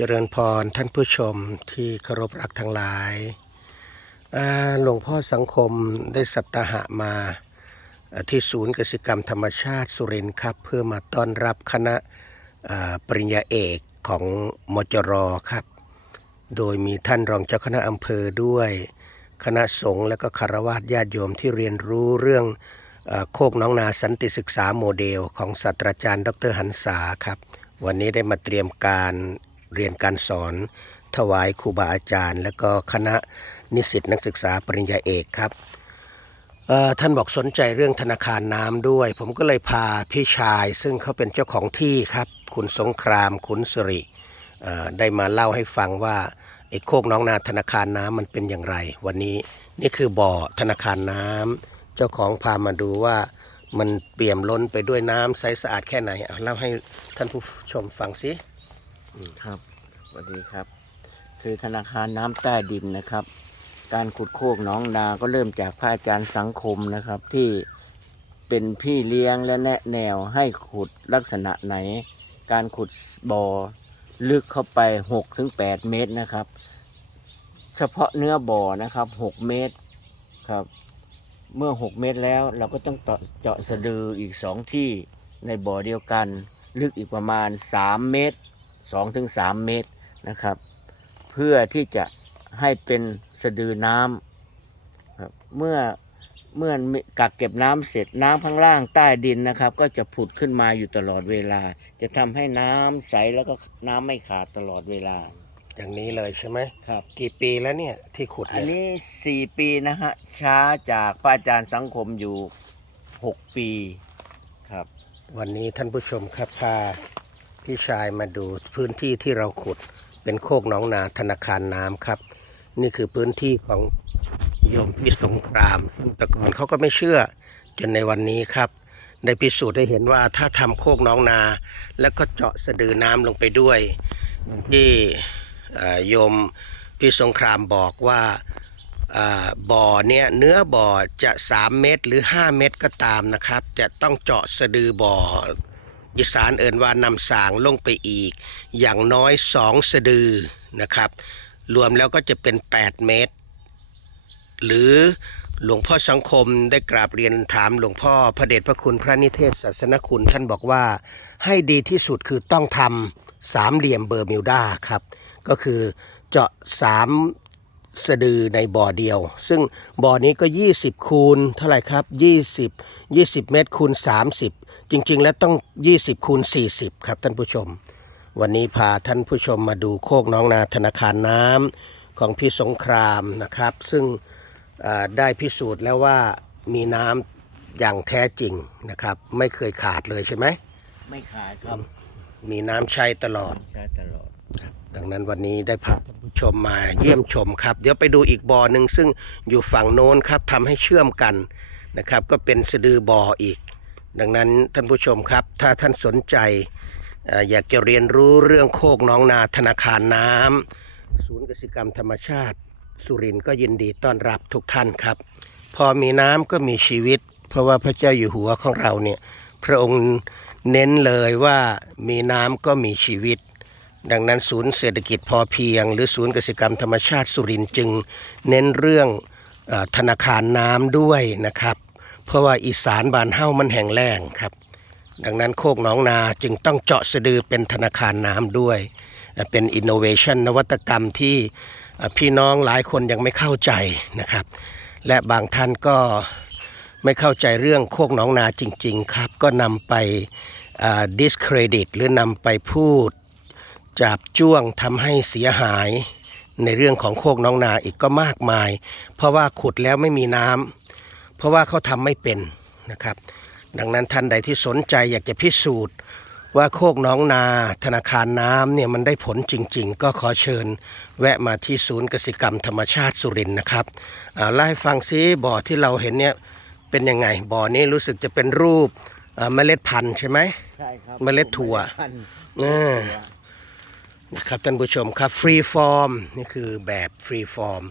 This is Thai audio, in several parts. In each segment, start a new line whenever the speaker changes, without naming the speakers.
เจริญพรท่านผู้ชมที่เคารพรักทั้งหลาย หลวงพ่อสังคมได้สัตหะมาที่ศูนย์กสิกรรมธรรมชาติสุรินทร์ครับ เพื่อมาต้อนรับคณะปริญญาเอกของมจรครับ โดยมีท่านรองเจ้าคณะอำเภอด้วย คณะสงฆ์และก็คารวะญาติโยมที่เรียนรู้เรื่องโคกน้องนาสันติศึกษาโมเดล ของศาสตราจารย์ ดรหันษาครับ วันนี้ได้มาเตรียมการ เรียนการสอน ถวายครูบาอาจารย์ และก็คณะนิสิตนักศึกษาปริญญาเอกครับท่านบอกสนใจเรื่องธนาคารน้ำด้วย ผมก็เลยพาพี่ชาย ซึ่งเขาเป็นเจ้าของที่ครับ คุณสงครามขุนสิริได้มาเล่าให้ฟังว่าไอ้โคกน้องนาธนาคารน้ำมันเป็นอย่างไร วันนี้นี่คือบ่อธนาคารน้ำเจ้าของพามาดูว่ามันเปี่ยมล้นไปด้วยน้ำใสสะอาดแค่ไหนเอาเล่าให้ท่านผู้ชมฟังสิ
ครับสวัสดีครับ คือธนาคารน้ำใต้ดินนะครับ การขุดโคกหน้องนาก็เริ่มจากพระอาจารย์สังคมนะครับ ที่เป็นพี่เลี้ยงและแนะแนวให้ขุดลักษณะไหน การขุดบ่อลึกเข้าไป6ถึง8เมตรนะครับ เฉพาะเนื้อบ่อนะครับ6เมตรครับ เมื่อ 6 เมตรแล้วเราก็ต้องเจาะเจาะสะดืออีก 2 ที่ในบ่อเดียวกัน ลึกอีกประมาณ 3 เมตร 2-3ถึง3เมตรนะครับ เพื่อที่จะให้เป็นสะดือน้ำครับเมื่อเมื่อกักเก็บน้ำเสร็จน้ำข้างล่างใต้ดินนะครับ ก็จะผุดขึ้นมาอยู่ตลอดเวลา จะทำให้น้ำใสแล้วก็น้ำไม่ขาดตลอดเวลา
อย่างนี้เลยใช่ไหม
ครับ
กี่ปีแล้วเนี่ยที่ขุด
อัน
เนี่ย
นี้ 4 ปีนะฮะช้าจากพระอาจารย์สังคมอยู่ 6 ปีครับ
วันนี้ท่านผู้ชมครับพา พี่ชายมาดูพื้นที่ที่เราขุดเป็นโคกน้องนาธนาคารน้ำครับ นี่คือพื้นที่ของโยมพิสงครามแต่ก่อนเขาก็ไม่เชื่อจนในวันนี้ครับได้พิสูจน์ได้เห็นว่าถ้าทำโคกน้องนา แล้วก็เจาะสะดือน้ำลงไปด้วยที่โยมพิสงครามบอกว่าอ่าบ่อเนี่ยเนื้อบ่อจะ 3 เมตรหรือ 5 เมตรก็ตามนะครับ จะต้องเจาะสะดือบ่อ อีสานเอินว่านำสางลงไปอีก อย่างน้อยสองสะดือนะครับ รวมแล้วก็จะเป็น 8 เมตร หรือหลวงพ่อสังคมได้กราบเรียนถามหลวงพ่อพระเดชพระคุณพระนิเทศศาสนคุณท่านบอกว่าให้ดีที่สุดคือต้องทำสามเหลี่ยมเบอร์มิวดาครับ ก็คือเจาะสามสะดือในบ่อเดียว ซึ่งบ่อนี้ก็ 20 คูณเท่าไหร่ครับ 20 20 เมตรคูณ 30 จริงๆ แล้วต้อง 20คูณ40 ครับท่านผู้ชม วันนี้พาท่านผู้ชมมาดูโคกน้องนาธนาคารน้ำของพี่สงครามนะครับ ซึ่งอ่าได้พิสูจน์แล้วว่ามีน้ำอย่างแท้จริงนะครับ ไม่เคยขาดเลยใช่ไหม
ไม่ขาดครับ
มีน้ำใช้ตลอด
ใช้ตลอด
ดังนั้นวันนี้ได้พาท่านผู้ชมมาเยี่ยมชมครับ เดี๋ยวไปดูอีกบ่อหนึ่งซึ่งอยู่ฝั่งโน้นครับทำให้เชื่อมกันนะครับ ก็เป็นสะดือบ่ออีก ดังนั้นท่านผู้ชมครับ ถ้าท่านสนใจอยากจะเรียนรู้เรื่องโคกน้องนาธนาคารน้ำศูนย์กสิกรรมธรรมชาติ สุรินทร์ก็ยินดีต้อนรับทุกท่านครับ พอมีน้ำก็มีชีวิต เพราะว่าพระเจ้าอยู่หัวของเราเนี่ยพระองค์เน้นเลยว่ามีน้ำก็มีชีวิต ดังนั้นศูนย์เศรษฐกิจพอเพียง หรือศูนย์กสิกรรมธรรมชาติสุรินทร์จึง เน้นเรื่องธนาคารน้ำด้วยนะครับ เพราะว่าอีสานบานเฮ้ามันแห่งแล้งครับ ดังนั้นโคกหนองนาจึงต้องเจาะสะดือเป็นธนาคารน้ำด้วย เป็นอินโนเวชันนวัตกรรมที่พี่น้องหลายคนยังไม่เข้าใจนะครับ และบางท่านก็ไม่เข้าใจเรื่องโคกหนองนาจริง ๆ ครับ ก็นำไปดิสเครดิตหรือนำไปพูดจับจ้วงทำให้เสียหายในเรื่องของโคกน้องนาอีกก็มากมาย เพราะว่าขุดแล้วไม่มีน้ำ เพราะว่าเขาทำไม่เป็นนะครับ ดังนั้นท่านใดที่สนใจอยากจะพิสูจน์ ว่าโคกน้องนา ธนาคารน้ำเนี่ยมันได้ผลจริง ๆ ก็ขอเชิญ แวะมาที่ศูนย์กสิกรรมธรรมชาติสุรินทร์นะครับอ่าเล่าให้ฟังซิบ่อที่เราเห็นเนี่ยเป็นยังไงบ่อนี้รู้สึกจะเป็นรูปอ่าเมล็ดพันธุ์ใช่ไหม
ใช่ครับ
เมล็ดถั่ว
พันธุ์
เออนะครับท่านผู้ชมครับฟรีฟอร์มนี่คือแบบฟรีฟอร์ม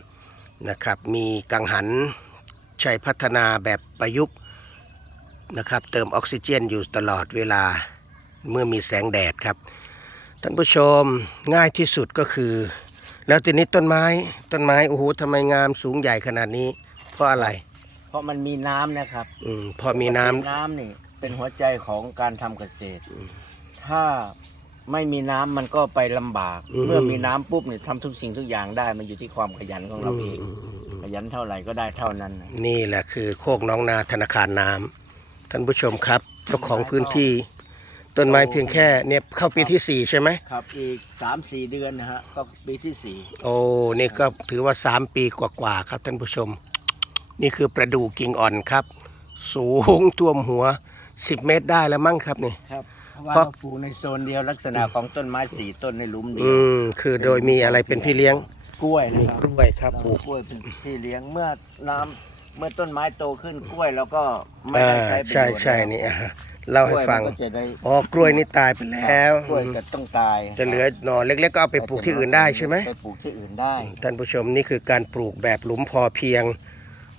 นะครับมีกังหัน ใช้พัฒนาแบบประยุกต์นะครับ เติมออกซิเจนอยู่ตลอดเวลาเมื่อมีแสงแดดครับ ท่านผู้ชมง่ายที่สุดก็คือ แล้วทีนี้ต้นไม้ต้นไม้โอ้โหทำไมงามสูงใหญ่ขนาดนี้ เพราะอะไร
เพราะมันมีน้ำนะครับ
อืมพอมีน้ำ
น้ำนี่เป็นหัวใจของการทำเกษตร ถ้าไม่มีน้ำมันก็ไปลำบาก
อืม
เมื่อมีน้ำปุ๊บเนี่ยทำทุกสิ่งทุกอย่างได้ มันอยู่ที่ความขยันของเราเอง
อืมอืมอืม
ข ยันเท่าไหร่ก็ได้เท่านั้นนะ
นี่แหละคือโคกน้องนาธนาคารน้ำท่านผู้ชมครับเจ้าของพื้นที่ต้นไม้เพียงแค่เนี่ยเข้าปีที่สี่ใช่ไหม
ครับ อีกสามสี่เดือนนะฮะก็ปีที่สี่
โอ้นี่ก็ถือว่าสามปีกว่าๆครับท่านผู้ชม นี่คือประดู่กิ่งอ่อนครับ สูงท่วมหัว 10 เมตรได้แล้วมั้งครับนี่
ครับเพราะว่า
เพราะ
เราปลูกในโซนเดียวลักษณะของต้นไม้สี่ต้นในหลุมเดี
อื
ยว
มคือโดยมีอะไรเป็นพี่เลี้ยง
กล้วยนะ
มี
ครับ
กล้วยครับ
เรา
ปลูก
กล้วยเป็นที่เลี้ยงเมื่อน้ำเมื่อต้นไม้โตขึ้นกล้วยแล้วก็ไม่
อ่า
ได้ใช้ประโยชน์
ใช่ใช่
แล้ว
นี่อะเล่าให้ฟัง
กล้วยมันก็จะได้
อ๋อกล้วยนี่ตายไปแล้ว
กล้วยก็ต้องตาย
จะเหลือหน่อเล็กๆก็เอาไปปลูกที่อื่นได้ใช่ไหม
ไปปลูกที่อื่นได้
ท่านผู้ชมนี่คือการปลูกแบบหลุมพอเพียง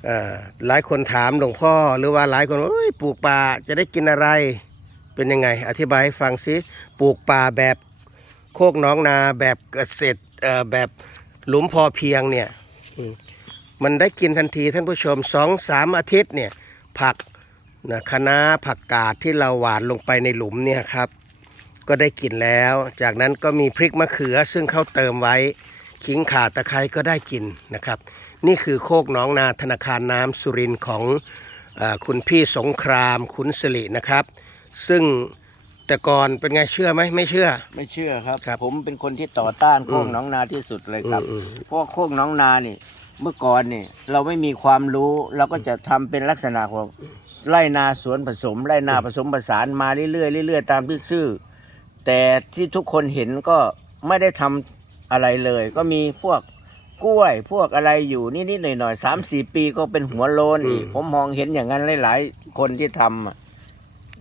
เอ่อหลายคนถามหลวงพ่อ หรือว่าหลายคนว่าเอ้ยปลูกป่าจะได้กินอะไร เป็นยังไง อธิบายให้ฟังสิปลูกป่าแบบโคกหน้องนาแบบเกษตรเอ่อแบบ หลุมพอเพียงเนี่ยมันได้กินทันทีท่านผู้ชมสองสามอาทิตย์เนี่ยผักนะคะน้าผักกาดที่เราหวานลงไปในหลุมเนี่ยครับก็ได้กินแล้ว จากนั้นก็มีพริกมะเขือซึ่งเขาเติมไว้ขิงข่าตะไคร้ก็ได้กินนะครับ นี่คือโคกหนองนาธนาคารน้ำสุรินของอคุณพี่สงครามขุนสิรินะครับ ซึ่ง แต่ก่อนเป็นไงเชื่อไหมไม่เชื่อ
ไม่เชื่อครับ
ครับ
ผมเป็นคนที่ต่อต้านโค
อื
ก
ม
หน้องนาที่สุดเลยครับ
อืม
เพราะว่าโคกหน้องนานี่ เมื่อก่อนนี่เราไม่มีความรู้เราก็จะทำเป็นลักษณะของไร่นาสวนผสมไร่นาผสมผสานมาเรื่อยๆเรื่อยๆตามที่ชื่อ แต่ที่ทุกคนเห็นก็ไม่ได้ทำอะไรเลย ก็มีพวกกล้วยพวกอะไรอยู่นิดๆหน่อยๆสามสี่ปีก็เป็นหัวโลนอีก
อืม
ผมมองเห็นอย่างนั้นหลาย ๆ คนที่ทำอะ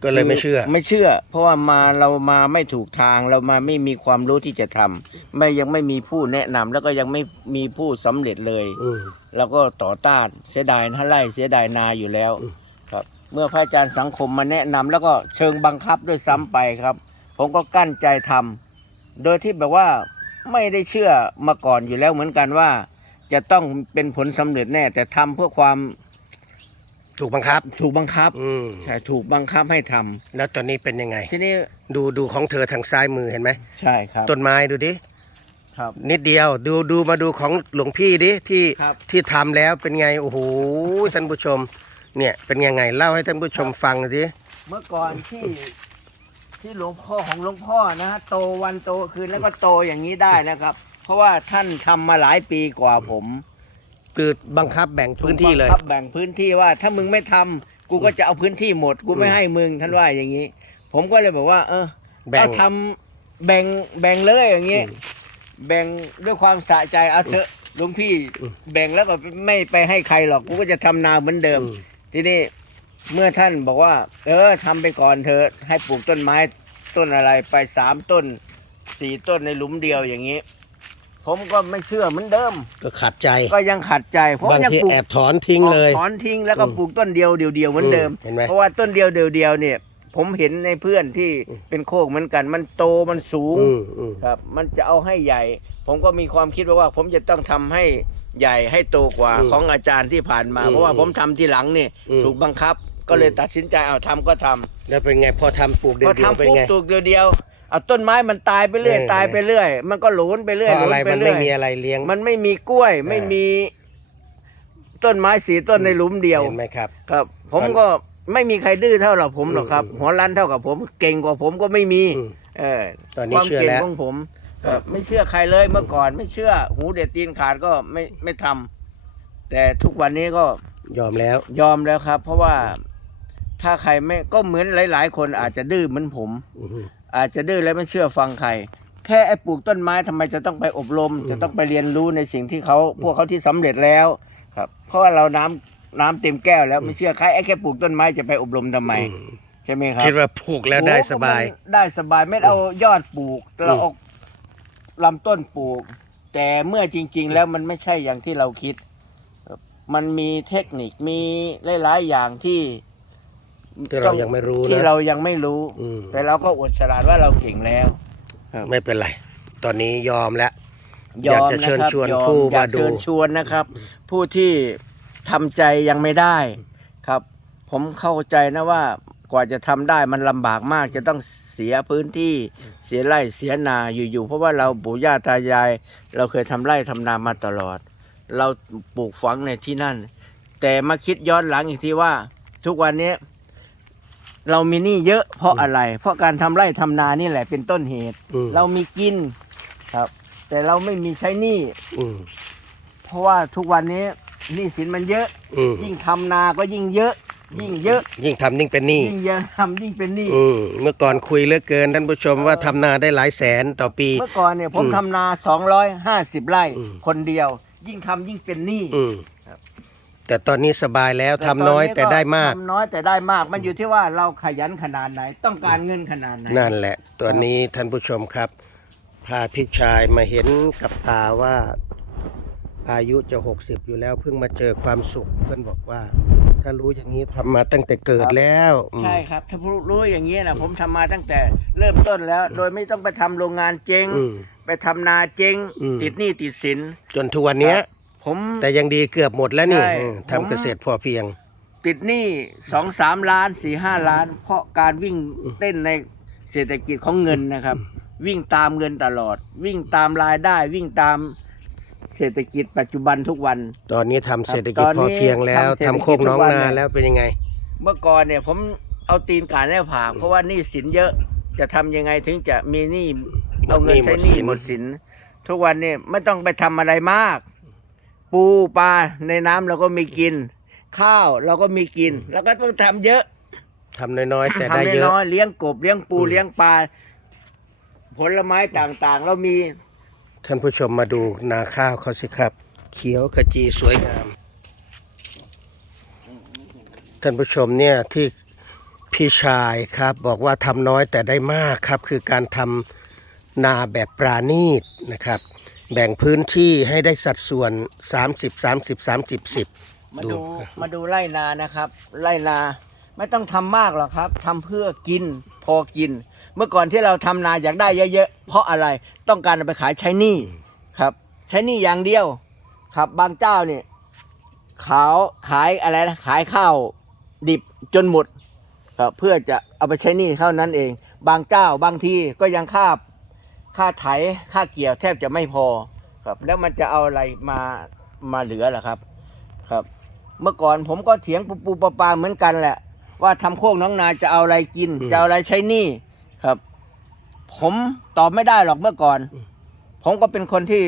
ก็เลยไม่เชื่อ
ไม่เชื่อ เพราะว่ามาเรามาไม่ถูกทางเรามาไม่มีความรู้ที่จะทำไม่ยังไม่มีผู้แนะนำแล้วก็ยังไม่มีผู้สำเร็จเลย
อืม
เราก็ต่อต้านเสียดายนะไร่เสียดายนาอยู่แล้ว
อืม
ครับ เมื่อพระอาจารย์สังคมมาแนะนำแล้วก็เชิงบังคับด้วยซ้ำไปครับ ผมก็กั้นใจทำโดยที่แบบว่าไม่ได้เชื่อมาก่อนอยู่แล้วเหมือนกันว่า จะต้องเป็นผลสำเร็จแน่ แต่ทำเพื่อความ
ถูกบังคับ
ถูกบังคับ
อืม
ใช่ถูกบังคับให้ทำ
แล้วตอนนี้เป็นยังไง
ทีนี้
ดูดูของเธอทางซ้ายมือเห็นไหม
ใช่ครับ
ต้นไม้ดูดิ
ครับ
นิดเดียว ดูดูมาดูของหลวงพี่ดิที่
ครับ
ที่ทำแล้วเป็นไงโอ้โหท่านผู้ชม เนี่ยเป็นยังไงเล่าให้ท่านผู้ชมฟังหน่อยดิ
เมื่อก่อนที่ที่หลวงพ่อของหลวงพ่อนะฮะโตวันโตคืนแล้วก็โตอย่างนี้ได้นะครับ เพราะว่าท่านทำมาหลายปีกว่าผม
คือบังคับแบ่งพื้นที่เลย
บังคับแบ่งพื้นที่ว่า ถ้ามึงไม่ทำกูก็จะเอาพื้นที่หมด กูไม่
อืม
ให้มึงท่านว่าอย่างนี้ ผมก็เลยบอกว่า เออ
แบ่ง
เอาทำแบ่งแบ่งเลยอย่างนี้
อืม
แบ่งด้วยความสะใจเอาเถอะหลวงพี่
อืม
แบ่งแล้วก็ไม่ไปให้ใครหรอกกูก็จะทำนาเหมือนเดิม
อืม
ทีนี้เมื่อท่านบอกว่า เออทำไปก่อนเถอะให้ปลูกต้นไม้ต้นอะไรไปสามต้นสี่ต้นในหลุมเดียวอย่างนี้ ผมก็ไม่เชื่อเหมือนเดิม
ก็ขัดใจ
ก็ยังขัดใจเพราะ
บาง
ยัง
ที
ปลูก
แอบถอนทิ้งเลย
ถอนทิ้งแล้วก็
อืม
ปลูกต้นเดียวเดียวๆเหมือนเดิม
อืมเห็นไหม
เพราะว่าต้นเดียวเดียวๆเนี่ย ผมเห็นในเพื่อนที่
อืม
เป็นโคกเหมือนกัน มันโตมันสูง
อืมอืม
ครับ มันจะเอาให้ใหญ่ ผมก็มีความคิดว่าผมจะต้องทำให้ใหญ่ให้โตกว่า
อืม
ของอาจารย์ที่ผ่านมา
อืม
เพราะว่าผมทำทีหลังนี่
อืม
ถูกบังคับ ก็เลย
อืม
ตัดสินใจเอาทำก็ทำ
แล้วเป็นไงพอทำปลูกเดี
พ
ย
อ
วๆ
ทำ
เป็น
ปุ๊บ
ไง
ปลูกเดียวๆ เอาต้นไม้มันตายไปเรื่อย
เออ
ตายไปเรื่อย มันก็โหลนไปเรื่อย
เพราะ
โหล
อะไร
นไป
มัน
เรื่
ไม่
อย
มีอะไรเลี้ยง
มันไม่มีกล้วยไม่
เออ
มี ต้นไม้สีต้นในหลุมเดียว
เห็นไหมครับ
ครับ ผม
มัน
ก็ไม่มีใครดื้อเท่าหรอกผมหรอกครับ
อืม
หัวรั้นเท่ากับผม เก่งกว่าผมก็ไม่มี
อืม
เออ
ตอนนี้
ความ
เชื่อ
เก่ง
แล้ว
ของผมครับ ไม่เชื่อใครเลยเมื่อก่อน ไม่เชื่อ หูเด็ดตีนขาดก็ไม่ไม่ทำแต่ทุกวันนี้ก็
ยอมแล้ว
ยอมแล้วครับ เพราะว่าถ้าใครไม่ก็เหมือนหลาย ๆ คนอาจจะดื้อเหมือนผม
อืม
อาจจะดื้อและไม่เชื่อฟังใคร แค่ไอ้ปลูกต้นไม้ทำไมจะต้องไปอบรม
อืม
จะต้องไปเรียนรู้ในสิ่งที่เขาพวกเขาที่สำเร็จแล้วครับ เพราะว่าเราน้ำน้ำเต็มแก้วแล้วไม่เชื่อใครไอ้แค่ปลูกต้นไม้จะไปอบรมทำไม
อืม
ใช่ไหมครับ
คิดว่าปลูกแล้วได้สบาย
โอ้ก็มันได้สบายไม่เอายอดปลูกเราเอาลำต้นปลูก แต่เมื่อจริง ๆ แล้วมันไม่ใช่อย่างที่เราคิดครับมันมีเทคนิคมีหลายๆอย่างที่
ที่เรายังไม่รู้นะ
ที่เรายังไม่รู้
อืม
แต่เราก็อวดฉลาดว่าเราเก่งแล้วครับ
ไม่เป็นไร ตอนนี้ยอมแล้ว
ย
อยาก
อม
จะ
นะ
เชิญ
ครับ
ชวน
ยอม
ผู้
อยาก
มาดู
เชิญชวนนะครับ ผู้ที่ทำใจยังไม่ได้ครับ ผมเข้าใจนะว่ากว่าจะทำได้มันลำบากมากจะต้องเสียพื้นที่เสียไร่เสียนาอยู่ๆเพราะว่าเราปู่ย่าตายาย เราเคยทำไร่ทำนามาตลอด เราปลูกฝังในที่นั่น แต่มาคิดย้อนหลังอีกทีว่า ทุกวันนี้ เรามีหนี้เยอะเพราะอะไร เพราะการทำไร่ทำนานี่แหละเป็นต้นเหตุ
อืม
เรามีกินครับ แต่เราไม่มีใช้หนี้
อืม
เพราะว่าทุกวันนี้หนี้สินมันเยอะ
อืม
ยิ่งทำนาก็ยิ่งเยอะ ยิ่งเยอะ
ยิ่งทำยิ่งเป็นหนี้
ยิ่งเยอะทำยิ่งเป็นหนี้
อืมเมื่อก่อนคุยเหลือเกินท่านผู้ชมว่าทำนาได้หลายแสนต่อปี
เมื่อก่อนเนี่ยผม
อืม
ทำนา 250 ไร่
อืม
คนเดียว ยิ่งทำยิ่งเป็นหนี้
อืม
ครับ
แต่ตอนนี้สบายแล้วทำน้อยแต่ได้มาก
ทำน้อยแต่ได้มาก มันอยู่ที่ว่าเราขยันขนาดไหน ต้องการเงินขนาดไหน
นั่นแหละ ตัวนี้ท่านผู้ชมครับ พาพี่ชายมาเห็นกับตาว่า อายุจะหกสิบอยู่แล้วเพิ่งมาเจอความสุข เพื่อนบอกว่า ถ้ารู้อย่างนี้ทำมาตั้งแต่เกิดแล้วอืม
ใช่ครับ ถ้าผู้รู้อย่างนี้นะผมทำมาตั้งแต่เริ่มต้นแล้ว โดยไม่ต้องไปทำโรงงานเจ๊ง
อืม
ไปทำนาเจ๊ง
อืม
ติดหนี้ติดสิน
จนทุกวันเนี้ย
ผม
แต่ยังดีเกือบหมดแล้วนี่
ใช่
อืม
ผม
ทำเกษตรพอเพียง
ติดหนี้สองสามล้านสี่ห้าล้าน เพราะการวิ่งเต้นในเศรษฐกิจของเงินนะครับ วิ่งตามเงินตลอด วิ่งตามรายได้วิ่งตามเศรษฐกิจปัจจุบันทุกวัน
ตอนนี้ทำเศรษฐกิจ
ตอน
พ
นี้
อเพียงแล้ว
ทำเศรษฐ
ทำ
กิจ
โคกน้อง
ทุกวัน
นา
เนี่ย
แล้วเป็นยังไง
เมื่อก่อนเนี่ยผมเอาตีนกาแน่ผากเพราะว่าหนี้สินเยอะจะทำยังไงถึงจะมีหนี้เอาเงินใช้หนี้หมดสิน ทุกวันเนี่ยไม่ต้องไปทำอะไรมาก ปูปลาในน้ำเราก็มีกิน ข้าวเราก็มีกิน แล้วก็ต้องทำเยอะ
ทำน้อยๆ แต่ได้เย
ทำ
อะ
น้อยๆเลี้ยงกบเลี้ยงปู
อืม
เลี้ยงปลาผลไม้ต่างๆ เรามี
ท่านผู้ชมมาดูนาข้าวเขาสิครับ เขียวขจีสวยงาม ท่านผู้ชมเนี่ยที่พี่ชายครับ บอกว่าทำน้อยแต่ได้มากครับ คือการทำนาแบบปราณีตนะครับ แบ่งพื้นที่ให้ได้สัดส่วน 30 30 30 10
มา
ดู
ดูมาดูไร่นานะครับ ไร่นาไม่ต้องทำมากหรอกครับทำเพื่อกินพอกิน เมื่อก่อนที่เราทำนาอยากได้เยอะๆเพราะอะไรต้องการเอาไปขายใช้หนี้ครับ ใช้หนี้อย่างเดียวครับบางเจ้าเนี่ยเขาขายอะไรนะขายข้าวดิบจนหมดครับเพื่อจะเอาไปใช้หนี้เท่านั้นเอง บางเจ้าบางทีก็ยังค่า ค่าไถค่าเกี่ยวแทบจะไม่พอครับ แล้วมันจะเอาอะไรมามาเหลือล่ะครับ ครับ เมื่อก่อนผมก็เถียงปูปูปลาปลาเหมือนกันแหละ ว่าทำโคกน้องนาจะเอาอะไรกิน
อืม
จะเอาอะไรใช้หนี้ครับ ผมตอบไม่ได้หรอกเมื่อก่อน
อืม
ผมก็เป็นคนที่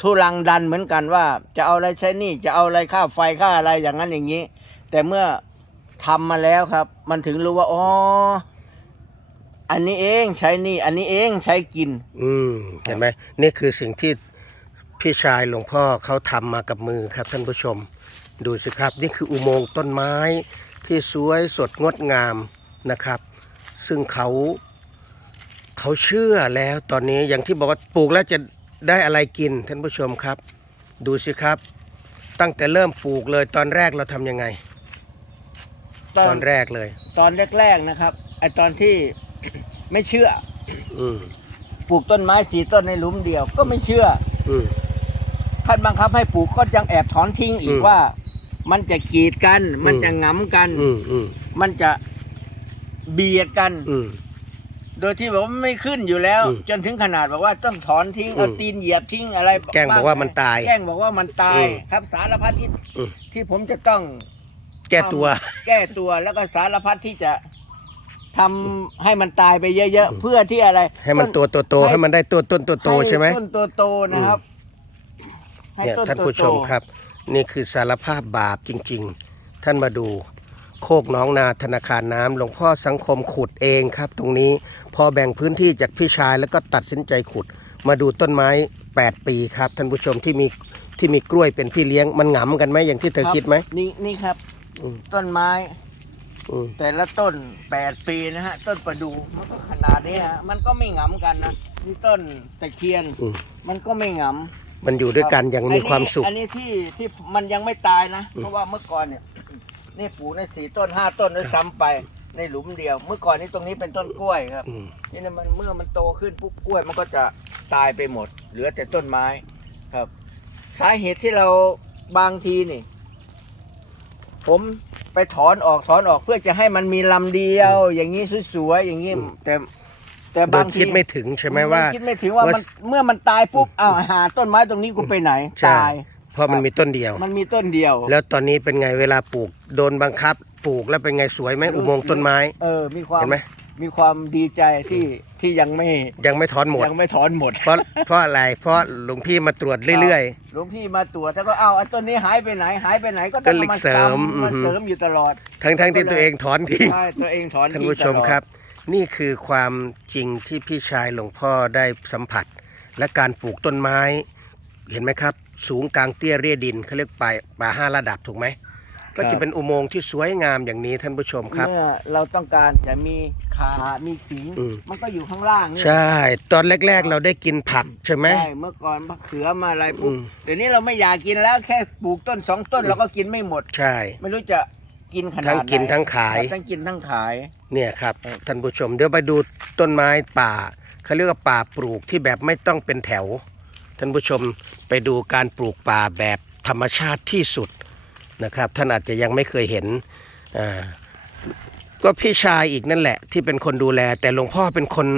ทุรังดันเหมือนกันว่า จะเอาอะไรใช้หนี้จะเอาอะไรค่าไฟค่าอะไรอย่างนั้นอย่างนี้ แต่เมื่อทำมาแล้วครับ มันถึงรู้ว่าอ๋อ อันนี้เองใช้หนี้อันนี้เองใช้กิน
อืมเห็นไหมนี่คือสิ่งที่พี่ชายหลวงพ่อเขาทำมากับมือครับท่านผู้ชม ดูสิครับ นี่คืออุโมงค์ต้นไม้ที่สวยสดงดงามนะครับ ซึ่งเขาเขาเชื่อแล้วตอนนี้อย่างที่บอกว่าปลูกแล้วจะได้อะไรกินท่านผู้ชมครับ ดูสิครับ ตั้งแต่เริ่มปลูกเลยตอนแรกเราทำยังไง ตอนแรกเลย
ตอนแรกๆนะครับไอตอนที่ ไม่เชื่อ
อืม
ปลูกต้นไม้สีต้นในหลุมเดียว ก็ไม่เชื่อ
อืม
ท่านบังคับให้ปลูกก็ยังแอบถอนทิ้งอี
อื
ก
ม
ว่า มันจะกีดกัน มัน
อืม
จะหงำกัน
อืมอืม
มันจะเบียดกัน
อืม
โดยที่แบบว่าไม่ขึ้นอยู่แล้ว
อืม
จนถึงขนาดบอกว่าต้องถอนทิ้ง
อืม
เอาตีนเหยียบทิ้งอะไร
แกล้งบอกว่ามันตาย
แกล้งบอกว่ามันตาย
อืม
ครับสารพัดที่
อืม
ที่ผมจะต้อง
แก้ตัว
แก้ตัวแล้วก็สารพัดที่จะ ทำให้มันตายไปเยอะๆเพื่อที่อะไร
ให้มันตัวโตๆให้มันได้ตัวต้นตัวโตใช่ไหม
ต้นตัวโตนะครับให้
เนี่ย
ต้
ท่าน
ตัว
ผู้ชม
โต
ครับ นี่คือสารภาพบาปจริงๆ ท่านมาดู โคกหน้องนาธนาคารน้ำหลวงพ่อสังคมขุดเองครับ ตรงนี้พอแบ่งพื้นที่จากพี่ชายแล้วก็ตัดสินใจขุด มาดูต้นไม้ 8 ปีครับ ท่านผู้ชมที่มีที่มีกล้วยเป็นพี่เลี้ยงมันหงำกันไหมอย่างที่เธอคิดไหม
นี่นี่ครับ
อืม
ต้นไม้
อืม
แต่ละต้นแปดปีนะฮะ ต้นประดูมันก็ขนาดนี้ฮะมันก็ไม่หงำกันนะนี่ต้นตะเคียน
อืม
มันก็ไม่หงำ
มันอยู่ด้วยกันอย่างมีความสุข
อันนี้ที่ที่มันยังไม่ตายนะ
อืม
เพราะว่าเมื่อก่อนเนี่ยนี่ปลูกในสี่ต้นห้าต้นด้วยซ้ำไปในหลุมเดียว เมื่อก่อนนี้ตรงนี้เป็นต้นกล้วยครับ
อืม
นี่นะมันเมื่อมันโตขึ้นปุ๊บกล้วยมันก็จะตายไปหมด เหลือแต่ต้นไม้ครับ สาเหตุที่เราบางทีนี่ ผมไปถอนออกถอนออกเพื่อจะให้มันมีลำเดียว อย่างนี้สวยๆอย่างนี้แต่ แต่
โด
บายงที
คิดไม่ถึงใช่ไหมว่า
คิดไม่ถึงว่า
ว่า
มันเมื่อมันตายปุ๊บอ้าวหาต้นไม้ตรงนี้กูไปไหน
ใช่
ตาย
เพราะมันมีต้นเดียว
มันมีต้นเดียว
แล้วตอนนี้เป็นไงเวลาปลูก โดนบังคับ ปลูกแล้วเป็นไงสวยไหมอุโมงค์ต้นไม้
เออมีความ
เห็นไหม
มีความดีใจที่ที่ยังไม่
ยังไม่ถอนหมด
ยังไม่ถอนหมด
เพราะเพราะอะไร เพราะหลวงพี่มาตรวจเรื่อย
หลวงพี่มาตรวจแล้วก็เอาอันต้นนี้หายไปไหนหายไปไหนก็
ก็
ต้อง
เลย
เอามา
เสริม
ซ้ำมา
อือฮึ
เสริมอยู่ตลอด
ๆทั้งทั้งที่ตัวเองถอนทิ้ง
ใช่ตัวเองถอน
ท่าน
ทิ้ง
ผู้ชม
ตลอด
ครับ นี่คือความจริงที่พี่ชายหลวงพ่อได้สัมผัส และการปลูกต้นไม้ เห็นไหมครับ สูงกลางเตี้ยเรียดินเขาเรียกป่าป่าห้าระดับถูกไหม ก็จะเป็นอุโมงค์ที่สวยงามอย่างนี้ท่านผู้ชมครับ
เมื่อเราต้องการจะมีขามีขิง
อืม
มันก็อยู่ข้างล่างเนี่ย
ใช่ ตอนแรก ๆ เราได้กินผักใช่ไหม
ใช่เมื่อก่อนมะเขือมาอะไรปุ๊บ
อืม
เดี๋ยวนี้เราไม่อยากกินแล้วแค่ปลูกต้นสองต้นเราก็กินไม่หมด
ใช่
ไม่รู้จะกินขนาดไหน
ทั้งกินทั้งขาย
ทั้งกินทั้งขาย
เนี่ยครับ
เออ
ท่านผู้ชมเดี๋ยวไปดูต้นไม้ป่าเขาเรียกว่าป่าปลูกที่แบบไม่ต้องเป็นแถว ท่านผู้ชมไปดูการปลูกป่าแบบธรรมชาติที่สุด นะครับ ท่านอาจจะยังไม่เคยเห็นก็พี่ชายอีกนั่นแหละ ที่เป็นคนดูแล แต่หลวงพ่อเป็นคน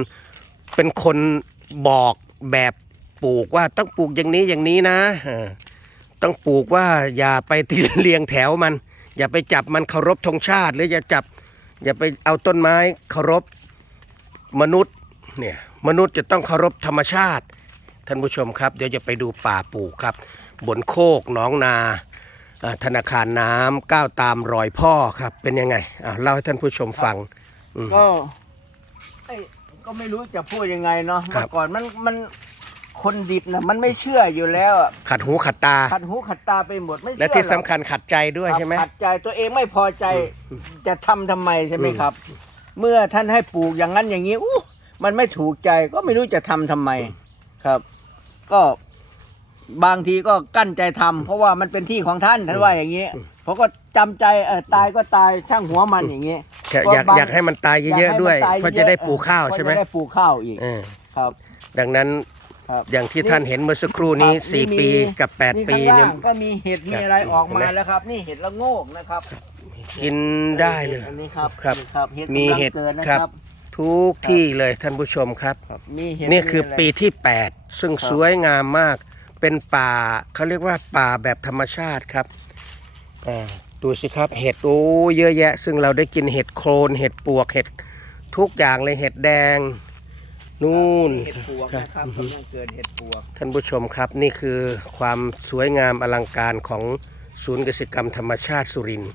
เป็นคนบอกแบบปลูกว่าต้องปลูกอย่างนี้อย่างนี้นะต้องปลูกว่าอย่าไปที่เรียงแถวมัน อย่าไปจับมันเคารพธงชาติ หรืออย่าจับ อย่าไปเอาต้นไม้เคารพมนุษย์เนี่ยมนุษย์จะต้องเคารพธรรมชาติ ท่านผู้ชมครับ เดี๋ยวจะไปดูป่าปลูกครับ บนโคกหนองนา ธนาคารน้ำก้าวตามรอยพ่อครับ เป็นยังไงอ่าเล่าให้ท่านผู้ชมฟังอืม
ก็เอ้ยก็ไม่รู้จะพูดยังไงเนาะ
ครั
เมื่
บ
อก่อนมันมันคนดิบนะมันไม่เชื่ออยู่แล้วอะ
ขัดหูขัดตา
ขัดหูขัดตาไปหมดไม่เชื่อ
และที่
หร
สำ
อก
คัญขัดใจด้วยใช่ไหม
ขัดใจตัวเองไม่พอใจจะทำทำไมใช่ไหมครับ เมื่อท่านให้ปลูกอย่างนั้นอย่างนี้อู้มันไม่ถูกใจก็ไม่รู้จะทำทำไมครับ ก็ บางทีก็กั้นใจทำเพราะว่ามันเป็นที่ของท่านท่านว่าอย่างนี้ผมก็จำใจเออตายก็ตายช่างหัวมันอย่างนี้
อยากอยากอยากให้มันตายเยอะๆด้วยา
กให้มันต
เพราะจะได้ปลูกข้าวใช่ไหม
เพระจะได้ปลูกข้าวอีก
เออ
ครับ
ดังนั้น
ครับ
อย่างที่ท่านเห็นเมื่อสักครู่นี้
ครับ
สี่
มี
ปีกับแปด
นี่
ปี
ข้าง
เนี่ย
ล่างก็มีเห็ดมีอะไรออก
เห็น
มา
ไหม
แล้วครับ นี่เห็ดละโงกนะครับ
กินได้เลย
อันนี้ครับ
ครับ
นี่ครับเห็ด
มี
กำลัง
เห็ด
เกิดนะ
ค
ค
รั
รับบ
ทุกที่เลยท่านผู้ชมครับ
มีเห็ด
นี่คือ
มีะไร
ปีที่ 8 ซึ่ง
ครับ
สวยงามมาก เป็นป่าเขาเรียกว่าป่าแบบธรรมชาติครับอ่าดูสิครับเห็ดโอ้เยอะแยะ ซึ่งเราได้กินเห็ดโครนเห็ดปวกเห็ดทุกอย่างเลยเห็ดแดงนู่น
เห็ดปวก
ครับ
นะครับ
อือฮึ
กำลังเกิดเห็ดปวก
ท่านผู้ชมครับนี่คือความสวยงามอลังการของศูนย์เกษตรกรรมธรรมชาติสุรินทร์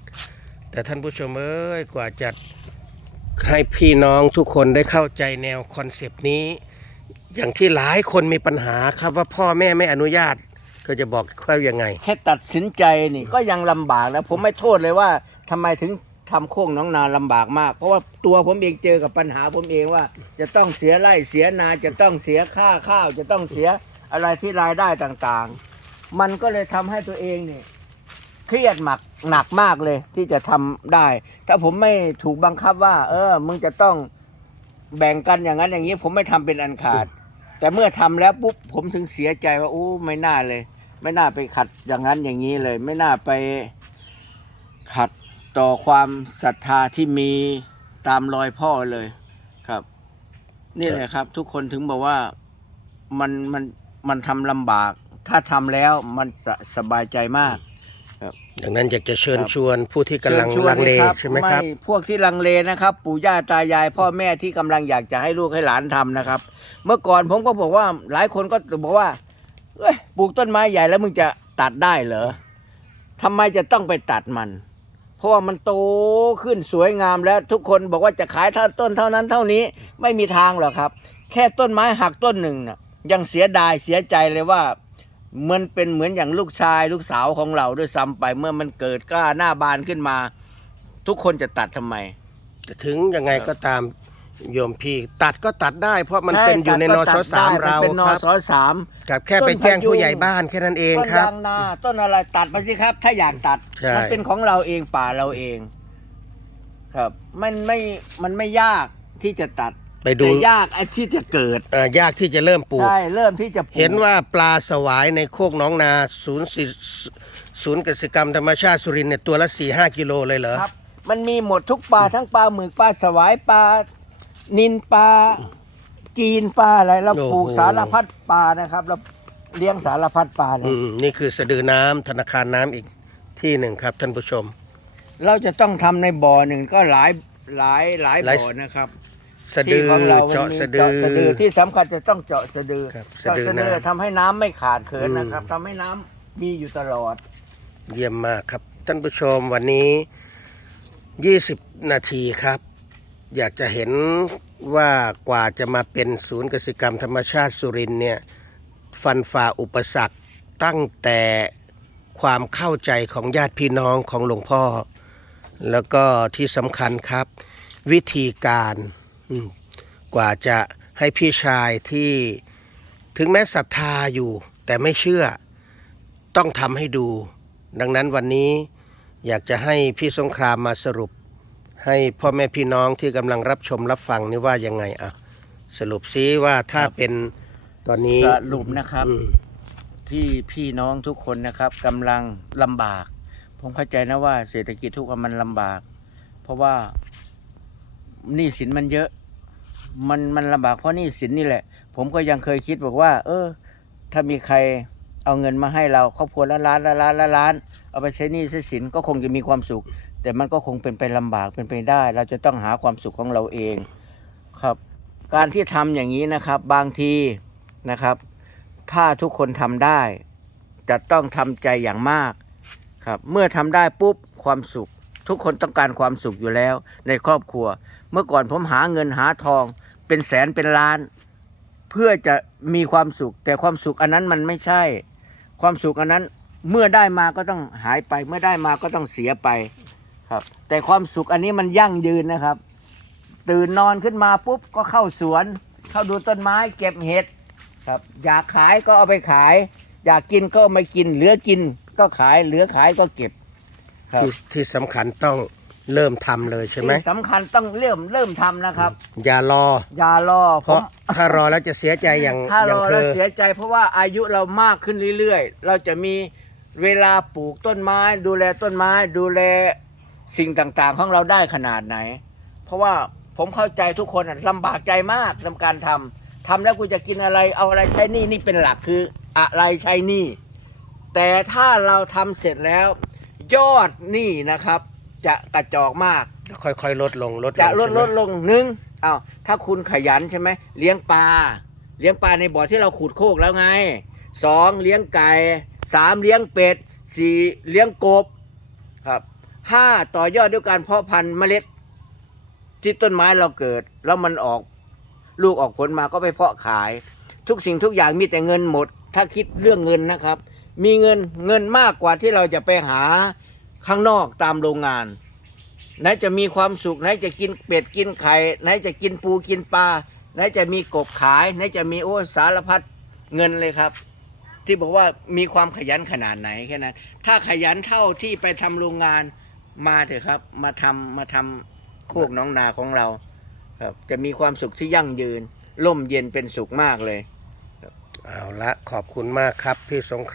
แต่ท่านผู้ชมเอ้ยกว่าจะให้พี่น้องทุกคนได้เข้าใจแนวคอนเซปต์นี้ อย่างที่หลายคนมีปัญหาครับว่าพ่อแม่ไม่อนุญาตก็จะบอกว่ายังไง
แค่ตัดสินใจนี่ก็ยังลำบากแล้วผมไม่โทษเลยว่าทำไมถึงทำโค้งน้องนาลำบากมาก เพราะว่าตัวผมเองเจอกับปัญหาผมเองว่า จะต้องเสียไร่เสียนาจะต้องเสียค่าข้าว จะต้องเสียอะไรที่รายได้ต่างๆ มันก็เลยทำให้ตัวเองเนี่ย เครียดหมักหนักมากเลยที่จะทำได้ ถ้าผมไม่ถูกบังคับว่า เออ มึงจะต้อง แบ่งกันอย่างนั้นอย่างนี้ผมไม่ทำเป็นอันขาด แต่เมื่อทำแล้วปุ๊บผมถึงเสียใจว่าโอ้ไม่น่าเลย ไม่น่าไปขัดอย่างนั้นอย่างนี้เลย ไม่น่าไปขัดต่อความศรัทธาที่มีตามรอยพ่อเลยครับ นี่แหละครับ ทุกคนถึงบอกว่ามันมันมันทำลำบาก ถ้าทำแล้วมันสสบายใจมาก
ดังนั้นอยากจะเชิญ
ครับ
ชวนผู้ที่กำลัง
ชิญชวน
ลังเล
ยครับ
ใช่ไหมครับ
พวกที่ลังเลนะครับ ปู่ย่าตายาย พ่อแม่ที่กำลังอยากจะให้ลูกให้หลานทำนะครับ เมื่อก่อนผมก็บอกว่าหลายคนก็บอกว่าเอ้ยปลูกต้นไม้ใหญ่แล้วมึงจะตัดได้เหรอทำไมจะต้องไปตัดมัน เพราะว่ามันโตขึ้นสวยงามแล้วทุกคนบอกว่าจะขายเท่าต้นเท่านั้นเท่านี้ไม่มีทางหรอกครับ แค่ต้นไม้หักต้นหนึ่งน่ะยังเสียดายเสียใจเลยว่า มันเป็นเหมือนอย่างลูกชายลูกสาวของเราด้วยซ้ำไปเมื่อมันเกิดกล้าหน้าบานขึ้นมา ทุกคนจะตัดทำไม
แต่ถึงยังไง
ครับ
ก็ตามโยมพี่ ตัดก็ตัดได้ เพราะมัน
ใช่
เป็นอยู่ในน
ตัด
ส
ก็
สาม
ตัดได้
เรา
นเป็นน
ครับ
สสาม
กับแค่ไป
ต้น
แจ้ง
พะยุง
ผู้ใหญ่บ้านแค่นั้นเอง
ต้น
ครับ
ยางนาต้นอะไรตัดมาสิครับ ถ้าอยากตัด
ใช่
มัเป็นของเราเองป่าเราเอง ครับ มันไม่มันไม่ยากที่จะตัด
ไปดู
แต่ยากไอ้ที่จะเกิด
อ่ายากที่จะเริ่มปลูก
ใช่เริ่มที่จะปลูก
เห็นว่าปลาสวายในโคกหน้องนาศูนย์สิศูนย์กสิกรรมธรรมชาติสุรินทร์เนี่ยตัวละ4ี่ห้ากิโลเลยเหรอ
ครับ มันมีหมดทุกปลาทั้งปลาหมึกปลาสวายปลานินปลาจีนปลาอะไรเราปลูก
โอ้โห
สารพัดปลานะครับ เราเลี้ยงสารพัดปลาเล
อื
ย
มนี่คือสะดือน้ำธนาคารน้ำอีกที่หนึ่งครับ ท่านผู้ชม
เราจะต้องทำในบ่อหนึ่งก็หลายหลายหลาย
หลาย
บ่อนะครับ
สะดือ
ที่ของเรามัน
เจาะ
มี
สะดือ
สะดือที่สำคัญจะต้องเจาะสะดือ
ครับ
เจาะ
สะดือ
สะดือ
น้ำ
ทำให้น้ำไม่ขาดเขิน
อืม
นะครับทำให้น้ำมีอยู่ตลอด
เยี่ยมมากครับ ท่านผู้ชมวันนี้ 20 นาทีครับ อยากจะเห็นว่ากว่าจะมาเป็นศูนย์กสิกรรมธรรมชาติสุรินทร์เนี่ยฟันฝ่าอุปสรรคตั้งแต่ความเข้าใจของญาติพี่น้องของหลวงพ่อ แล้วก็ที่สำคัญครับ วิธีการอืม กว่าจะให้พี่ชายที่ถึงแม้ศรัทธาอยู่ แต่ไม่เชื่อต้องทำให้ดู ดังนั้นวันนี้อยากจะให้พี่สงครามมาสรุป ให้พ่อแม่พี่น้องที่กำลังรับชมรับฟังนี่ว่ายังไงอะสรุปซิว่าถ้า
ครับ
เป็นตอนนี้
สรุปนะครับ
อืม
ที่พี่น้องทุกคนนะครับกำลังลำบาก ผมเข้าใจนะว่าเศรษฐกิจทุกคนมันลำบาก เพราะว่า หนี้สินมันเยอะ มันมันลำบากเพราะหนี้สินนี่แหละ ผมก็ยังเคยคิดบอกว่า เออ ถ้ามีใครเอาเงินมาให้เราครอบครัวละล้านละล้านละล้าน เอาไปใช้หนี้ใช้สินก็คงจะมีความสุข แต่มันก็คงเป็นไปลำบากเป็นไปได้ เราจะต้องหาความสุขของเราเองครับ การที่ทำอย่างนี้นะครับ บางทีนะครับ ถ้าทุกคนทำได้ จะต้องทำใจอย่างมากครับ เมื่อทำได้ปุ๊บความสุข ทุกคนต้องการความสุขอยู่แล้ว ในครอบครัว เมื่อก่อนผมหาเงินหาทอง เป็นแสนเป็นล้าน เพื่อจะมีความสุข แต่ความสุขอันนั้นมันไม่ใช่ ความสุขอันนั้นเมื่อได้มาก็ต้องหายไป เมื่อได้มาก็ต้องเสียไปครับ แต่ความสุขอันนี้มันยั่งยืนนะครับ ตื่นนอนขึ้นมาปุ๊บก็เข้าสวน เข้าดูต้นไม้เก็บเห็ดครับ อยากขายก็เอาไปขาย อยากกินก็เอามากิน เหลือกินก็ขาย เหลือขายก็เก็บ ครับ
ที่ที่สำคัญต้องเริ่มทำเลยใช่ไหม
ที่สำคัญต้องเริ่มเริ่มทำนะครับ
อย่ารอ
อย่ารอ
เพ
ผ
ราะ
ม
ถ้ารอแล้วจะเสียใจอย่าง
ถ้า
อย่ารง
อ
เธ
แล้ว
อ
เสียใจ เพราะว่าอายุเรามากขึ้นเรื่อยๆ เราจะมีเวลาปลูกต้นไม้ ดูแลต้นไม้ ดูแลสิ่งต่างๆ ของเราได้ขนาดไหน เพราะว่าผมเข้าใจทุกคนอะลำบากใจมากทำการทำทำแล้วกูจะกินอะไรเอาอะไรใช้หนี่นี่เป็นหลักคืออะไรใช้หนี่ แต่ถ้าเราทำเสร็จแล้ว ยอดหนี่นะครับ จะกระจอกมาก
ค่อยๆ ลดลงลด
จะลด
ใช่ไหม
ลดลงหนึ่งอ้าวถ้าคุณขยันใช่ไหมเลี้ยงปลาเลี้ยงปลาในบ่อที่เราขุดโคกแล้วไงสองเลี้ยงไก่สามเลี้ยงเป็ดสี่เลี้ยงกบครับห้าต่อยอดด้วยการเพาะพันธุ์เมล็ด ที่ต้นไม้เราเกิด แล้วมันออกลูกออกผลมาก็ไปเพาะขาย ทุกสิ่งทุกอย่างมีแต่เงินหมด ถ้าคิดเรื่องเงินนะครับ มีเงินเงินมากกว่าที่เราจะไปหาข้างนอกตามโรงงานไหนจะมีความสุขไหนจะกินเป็ดกินไข่ไหนจะกินปูกินปลาไหนจะมีกบขายไหนจะมีโอ้สารพัดเงินเลยครับ ที่บอกว่ามีความขยันขนาดไหนแค่นั้นถ้าขยันเท่าที่ไปทำโรงงานมาเถอะครับ มาทำมาทำโคกน้องนาของเรา ครับ จะมีความสุขที่ยั่งยืนร่มเย็นเป็นสุขมากเลย
เอาละขอบคุณมากครับพี่สงคร